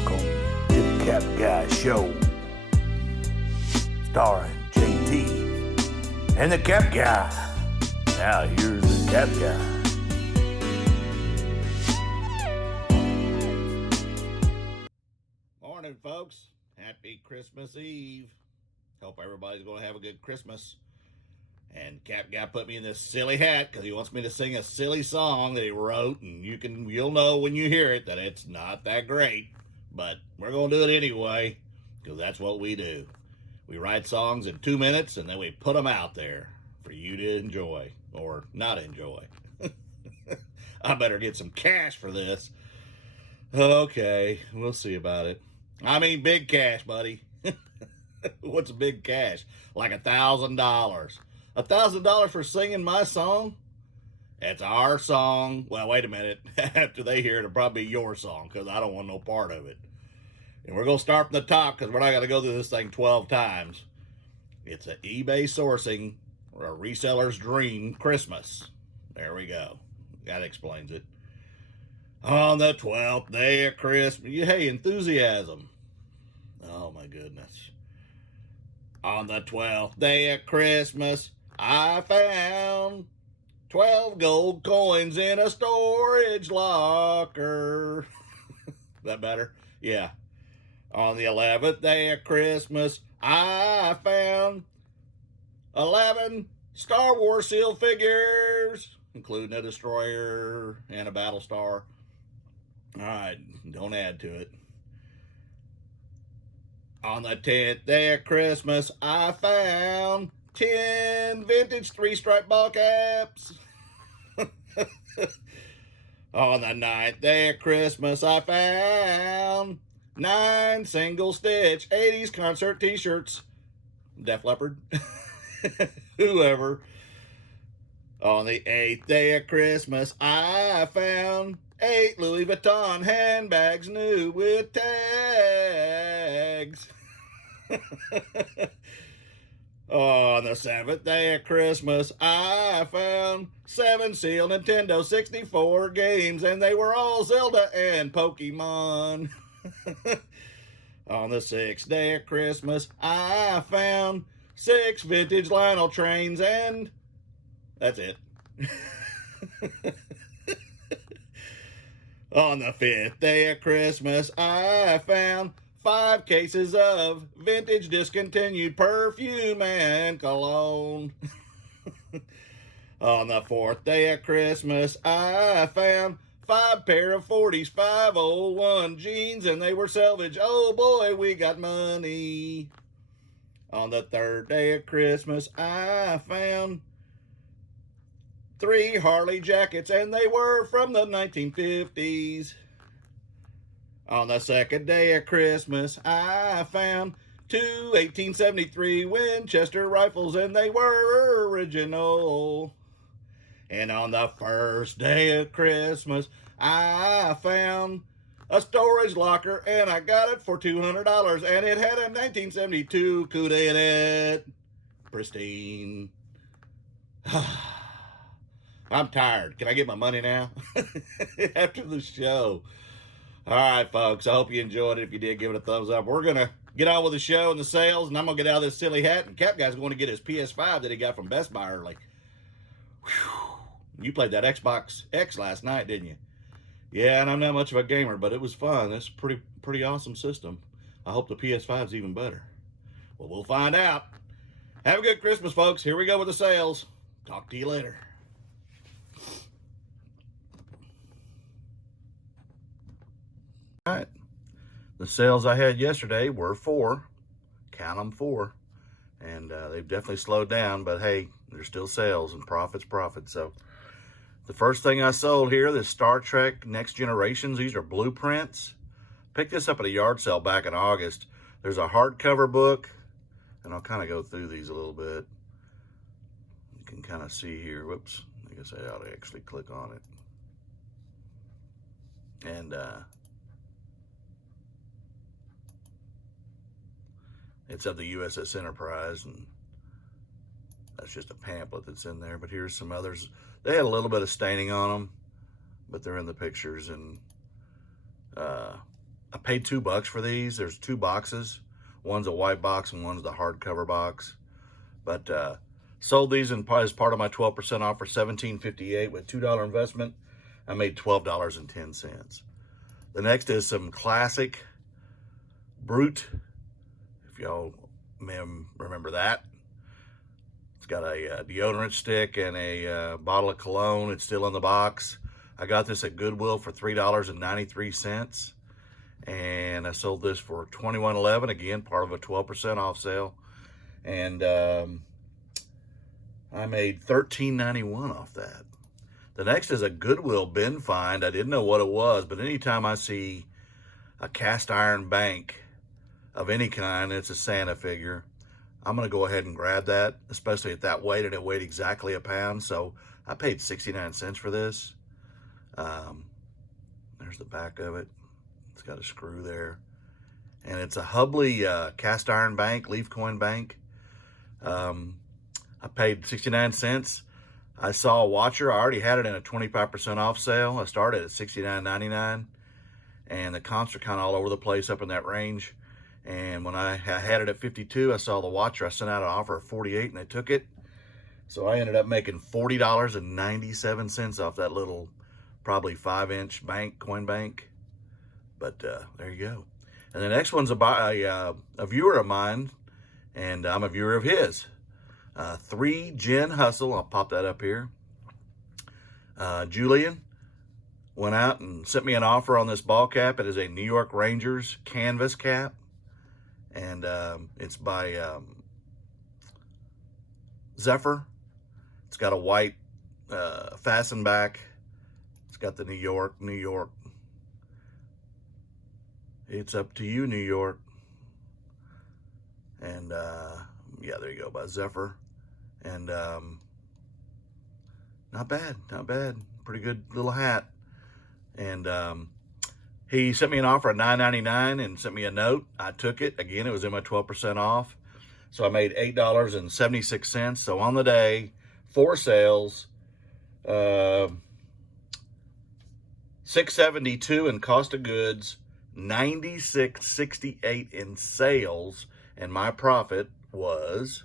Welcome to the Cap Guy Show, starring JT and the Cap Guy. Now here's the Cap Guy. Morning, folks. Happy Christmas Eve. Hope everybody's going to have a good Christmas. And Cap Guy put me in this silly hat because he wants me to sing a silly song that he wrote, and you'll know when you hear it that it's not that great. But we're going to do it anyway because that's what we do. We write songs in 2 minutes and then we put them out there for you to enjoy or not enjoy. I better get some cash for this. Okay, we'll see about it. I mean big cash, buddy. What's big cash? Like $1,000. $1,000 for singing my song? It's our song. Well, wait a minute. After they hear it, it'll probably be your song because I don't want no part of it. And we're going to start from the top because we're not going to go through this thing 12 times. It's an eBay sourcing or a reseller's dream Christmas. There we go. That explains it. On the 12th day of Christmas. Hey, enthusiasm. Oh, my goodness. On the 12th day of Christmas, I found 12 gold coins in a storage locker. That better? Yeah. On the 11th day of Christmas, I found 11 Star Wars sealed figures, including a destroyer and a battle star. All right, don't add to it. On the 10th day of Christmas, I found 10 vintage 3-stripe ball caps. On the 9th day of Christmas, I found 9 single-stitch 80s concert t-shirts. Def Leppard. Whoever. On the 8th day of Christmas, I found 8 Louis Vuitton handbags new with tags. On the 7th day of Christmas, I found 7 sealed Nintendo 64 games, and they were all Zelda and Pokemon. On the 6th day of Christmas, I found 6 vintage Lionel trains, and that's it. On the 5th day of Christmas, I found 5 cases of vintage discontinued perfume and cologne. On the 4th day of Christmas, I found 5 pair of 40s, 501 jeans, and they were salvage. Oh boy, we got money. On the 3rd day of Christmas, I found 3 Harley jackets, and they were from the 1950s. On the 2nd day of Christmas, I found 2 1873 Winchester rifles, and they were original. And on the 1st day of Christmas, I found a storage locker, and I got it for $200, and it had a 1972 Cuda in it. Pristine. I'm tired. Can I get my money now? After the show. All right, folks. I hope you enjoyed it. If you did, give it a thumbs up. We're going to get on with the show and the sales, and I'm going to get out of this silly hat. And Cap Guy's going to get his PS5 that he got from Best Buy early. Whew. You played that Xbox X last night, didn't you? Yeah, and I'm not much of a gamer, but it was fun. It's a pretty awesome system. I hope the PS5's even better. Well, we'll find out. Have a good Christmas, folks. Here we go with the sales. Talk to you later. All right. The sales I had yesterday were 4. Count them 4. And they've definitely slowed down, but hey, they're still sales, and profit's profit. So the first thing I sold here, this Star Trek Next Generations. These are blueprints. Picked this up at a yard sale back in August. There's a hardcover book, and I'll kind of go through these a little bit. You can kind of see here. Whoops. I guess I ought to actually click on it. And it's of the USS Enterprise, and that's just a pamphlet that's in there. But here's some others. They had a little bit of staining on them, but they're in the pictures. And I paid $2 for these. There's 2 boxes. One's a white box and one's the hardcover box. But sold these as part of my 12% off for $17.58 with $2 investment. I made $12.10. The next is some classic Brute, if y'all may remember that. It's got a deodorant stick and a bottle of cologne. It's still in the box. I got this at Goodwill for $3.93. And I sold this for $21.11, again, part of a 12% off sale. And I made $13.91 off that. The next is a Goodwill bin find. I didn't know what it was, but anytime I see a cast iron bank of any kind, it's a Santa figure, I'm going to go ahead and grab that, especially at that weight, and it weighed exactly a pound. So I paid 69 cents for this. There's the back of it. It's got a screw there. And it's a Hubley cast iron bank, leaf coin bank. I paid 69 cents. I saw a watcher. I already had it in a 25% off sale. I started at $69.99. And the comps are kind of all over the place up in that range. And when I had it at 52, I saw the watcher. I sent out an offer of 48 and they took it. So I ended up making $40.97 off that little, probably 5-inch bank, coin bank. But there you go. And the next one's a viewer of mine, and I'm a viewer of his. 3 Gin Hustle. I'll pop that up here. Julian went out and sent me an offer on this ball cap. It is a New York Rangers canvas cap. And it's by Zephyr. It's got a white fasten back. It's got the New York. It's up to you, New York. And yeah, there you go, by Zephyr. And not bad. Pretty good little hat. And he sent me an offer at $9.99 and sent me a note. I took it. Again, it was in my 12% off. So I made $8.76. So on the day, 4 sales, $6.72 in cost of goods, $96.68 in sales, and my profit was